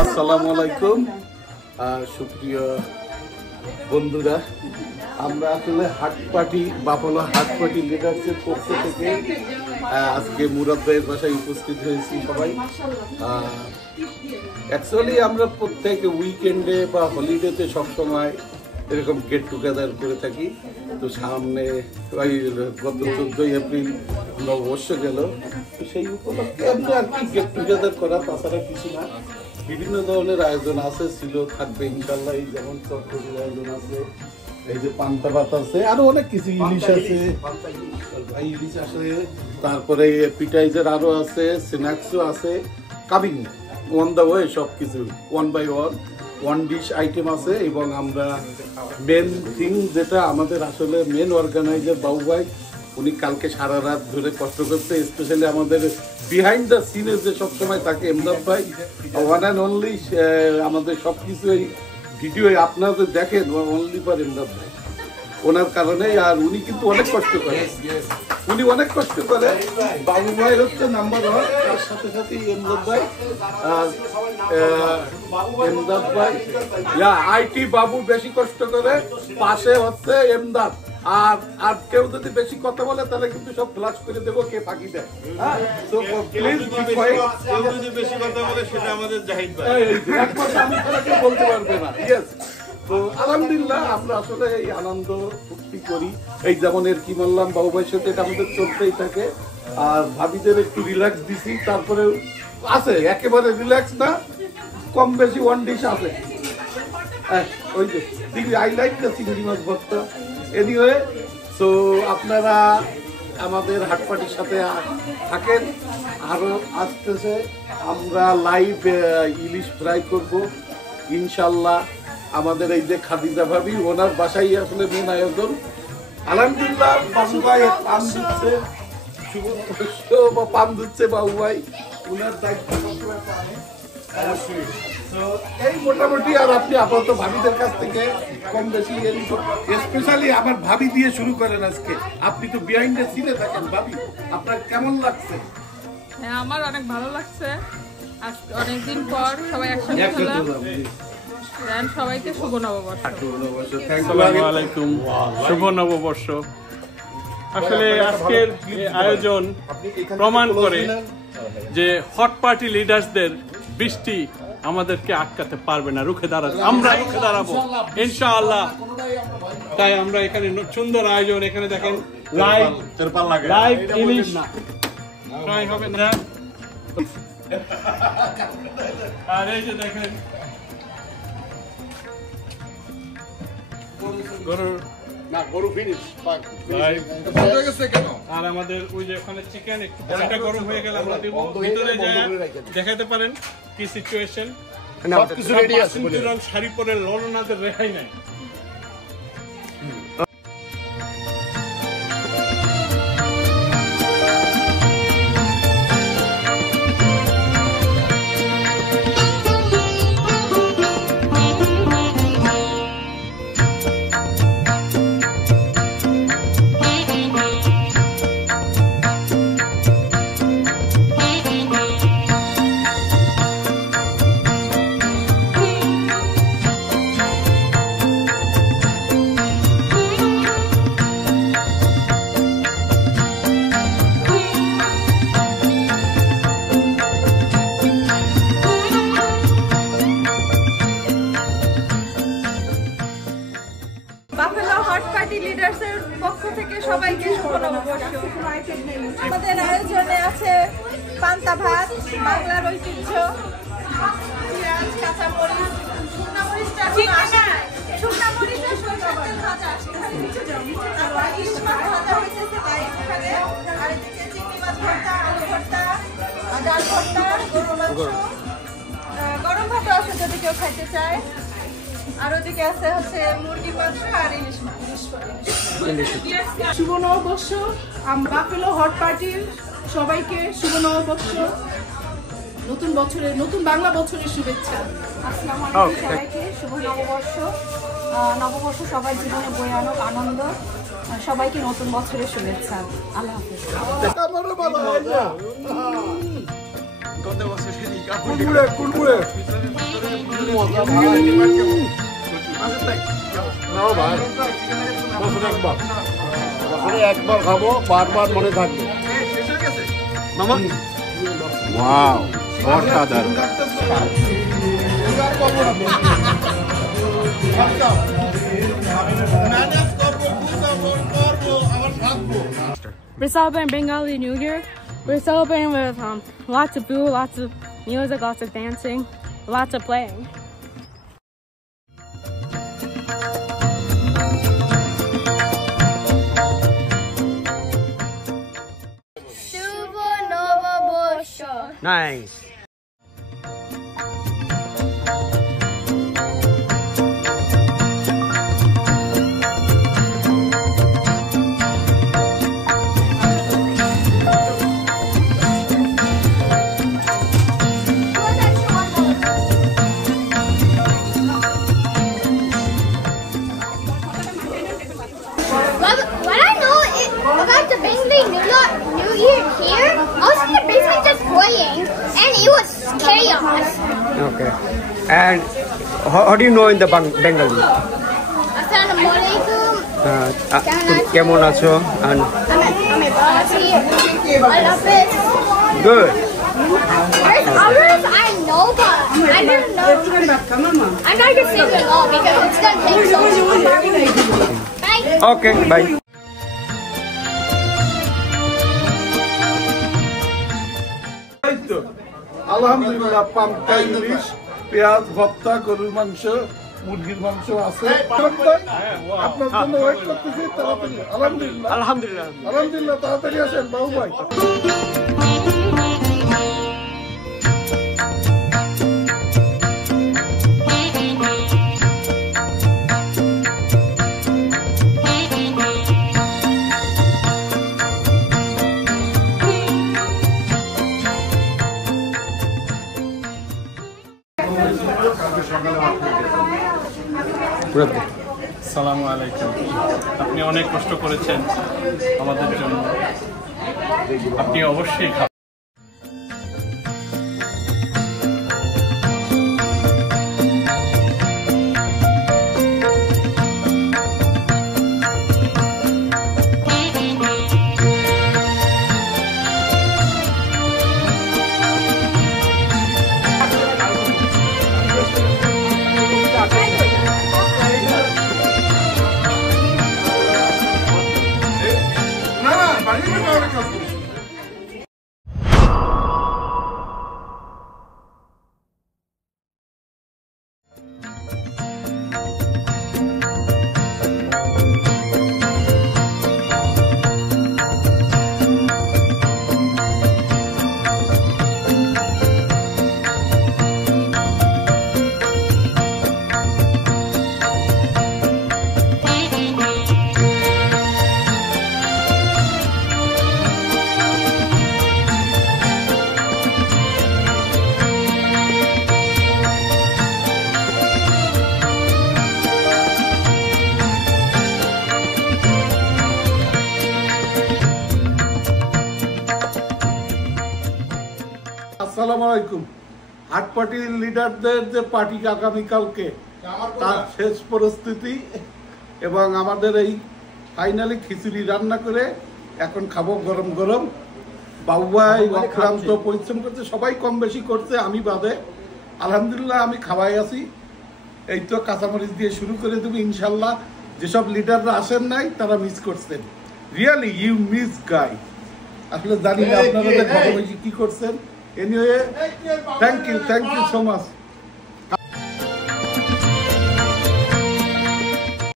আসসালামু আলাইকুম সুপ্রিয় বন্ধুরা, আমরা আসলে হাট পার্টি বাফলো হাট পার্টি লিডার্সের পক্ষ থেকে আজকে মুরাদ ভাইয়ের বাসায় উপস্থিত হয়েছি সবাই। অ্যাকচুয়ালি আমরা প্রত্যেক উইকেন্ডে বা হলিডেতে সবসময় এরকম গেট টুগেদার করে থাকি। তো সামনে গত 14 এপ্রিল নববর্ষ গেল, তো সেই উপলক্ষে আমরা আর কি গেট টুগেদার করা, তাছাড়া কিছু না। বিভিন্ন ধরনের আয়োজন আছে, ছিল, থাকবে ইনশাল্লাহ। এই যেমন চটপটির আয়োজন আছে, এই যে পান্তা ভাত আছে, আরো অনেক কিছু, ইলিশ আছে, ইলিশ আছে, তারপরে পিটাইজার আরো আছে, স্ন্যাক্সও আছে, কামিং ওয়ান দা ওয়ে, সব কিছু one by one dish item আছে। এবং আমরা মেন থিং যেটা আমাদের আসলে মেন অর্গানাইজার বাবু ভাই, উনি কালকে সারা রাত ধরে কষ্ট করতে, স্পেশালি আমাদের বিহাইন্ড দ্য সিনে যে সবসময় থাকে এমদাদ ভাই, ওয়ান অ্যান্ড অনলি আমাদের সব কিছু এই ভিডিও আপনাদের দেখেন অনলি ফর এমদাদ ভাই, ওনার কারণে। আর উনি কিন্তু অনেক কষ্ট করে, বাবু ভাই হচ্ছে নাম্বার ওয়ান, তার সাথে সাথে এমদাদ ভাই। আর এমদাদ ভাই আইটি বাবু বেশি কষ্ট করে, পাশে হচ্ছে এমদাদ। আর কেউ যদি বেশি কথা বলে তাহলে কিন্তু সব ফ্লাশ করে দেবো, কে ফাঁকি দেয়। তো প্লিজ যদি বেশি কথা বলে সেটা আমাদের জাহিদ ভাই, আমি তারা কেউ বলতে পারবে না। ইয়েস, তো আলহামদুলিল্লাহ আমরা আসলে এই আনন্দ ফুর্তি করি। এই যেমন এর কি বললাম, বাবু ভাইয়ের সাথে এটা আমাদের চলতেই থাকে। আর ভাবিদের একটু রিল্যাক্স দিছি, তারপরে আছে একেবারে রিল্যাক্স না, কম বেশি ওয়ান ডিশ আছে। ওই যে আই লাইক দ্য চিংড়ি মাছ ভর্তা। এনিওয়ে, সো আপনারা আমাদের হাট পার্টির সাথে থাকেন। আরো আসতেছে, আমরা লাইভ ইলিশ ফ্রাই করব ইনশাল্লাহ। আমাদের এই যে খাদিজা ভাবি, ওনার বাসায় আসলে মেন আয়োজন। আলহামদুলিল্লাহ, বাবু ভাই পান দিচ্ছে, পান দিচ্ছে বাবু ভাই, ওনার দায়িত্ব অবশ্যই। তো এই মোটামুটি। আর আপনি আপাতত ভাবিদের কাছ থেকে কম বেশি, স্পেশালি আমার ভাবি দিয়ে শুরু করেন আজকে। আপনি তো বিহাইন্ড দ্য সিনে থাকেন, ভাবি আপনার কেমন লাগছে? হ্যাঁ, আমার অনেক ভালো লাগছে। অনেকদিন পর সবাই একসাথে হলাম। সবাইকে শুভ নববর্ষ। আসসালামু আলাইকুম, শুভ নববর্ষ। আসলে আজকের আয়োজন প্রমাণ করে যে হট পার্টি লিডার্সদের বৃষ্টি আমাদেরকে আটকাতে পারবে না, রুখে দাঁড়াবে, আমরা রুখে দাঁড়াবো ইনশাআল্লাহ। তাই আমরা এখানে সুন্দর আয়োজন, এখানে দেখেন লাইভ ইলিশ ফ্রাই হবে না, আর এই যে দেখেন গরু ফিনিশ, আর আমাদের ওই যে ওখানে চিকেন একটু গরম হয়ে গেলে আমরা দিব, ভিতরে যায় দেখাতে পারেন কি সিচুয়েশন। সবকিছু রেডি আছে, শাড়ি পরে ললনাদের রেহাই নাই। লিডার্সের পক্ষ থেকে সবাইকে শুভ নববর্ষ। আমাদের আয়োজনে আছে পান্তা ভাত, বাংলার ঐতিহ্য, পেঁয়াজ, কাঁচামরিচ, শুকনা মরিচটা শুকনা মরিচটা সরষের তেল ভাজা, ইলিশ মাছ ভাজা হইতেছে তাই এখানে, আর এদিকে চিংড়ি মাছ ভর্তা, আলু ভর্তা, ডাল ভর্তা, গরু মাংস, গরম ভাতও আছে যদি কেউ খাইতে চায়। আর ওদিকে আছে হচ্ছে মুরগি মাংস আর ইলিশ মাছ। শুভ নববর্ষ। বাফেলো হট পার্টির সবাইকে শুভ নববর্ষ, নতুন বছরের, নতুন বাংলা বছরের শুভেচ্ছা। আসসালামু আলাইকুম সবাইকে, শুভ নববর্ষ। নববর্ষ সবার জীবনে বয়ে আনুক আনন্দ, সবাইকে নতুন বছরের শুভেচ্ছা। আল্লাহ হাফেজ। কুড়কুড়ে একবার খাবো বারবার মনে থাকবে। মামা ওয়াও, অসাধারণ। We're celebrating Bengali New Year. We're celebrating with lots of food, lots of music, lots of dancing, lots of playing. Shubho Novoborsho. Nice. What I know about the Bengali New Year here, I was in the basement just playing, and it was chaos. Okay. And how do you know in the Bengali? Assalamualaikum. Kemon acho? And good. There's others I know, but I didn't know. I'm not gonna sing it all because it's gonna take so long. Bye. Okay, bye. আলহামদুলিল্লাহ পান্তা ইলিশ, পেঁয়াজ ভর্তা, গরুর মাংস, মুরগির মাংস আছে। আপনার জন্য ওয়েট করতেছি, তাড়াতাড়ি। আলহামদুলিল্লাহ Alhamdulillah. আলহামদুলিল্লাহ, তাড়াতাড়ি আসেন বাবু ভাই। আসসালামু আলাইকুম। আপনি অনেক কষ্ট করেছেন আমাদের জন্য, আপনি অবশ্যই খাবেন। আসসালামু আলাইকুম। হাট পার্টির লিডারদের যে পার্টি আগামীকালকে, তার শেষ পরিস্থিতি এবং আমাদের এই ফাইনালি খিচুড়ি রান্না করে এখন খাবো গরম গরম। বাবু ভাই অক্লান্ত পরিশ্রম করছে, সবাই কম বেশি করছে, আমি বাদে। আলহামদুলিল্লাহ আমি খাওয়াই আছি। এই তো কাঁচামরিচ দিয়ে শুরু করে দেবো ইনশাল্লাহ। যেসব লিডাররা আসেন নাই তারা মিস করছেন। রিয়েলি ইউ মিস গাই। আসলে জানি না আপনারা কি করছেন। Anyway, thank you so much.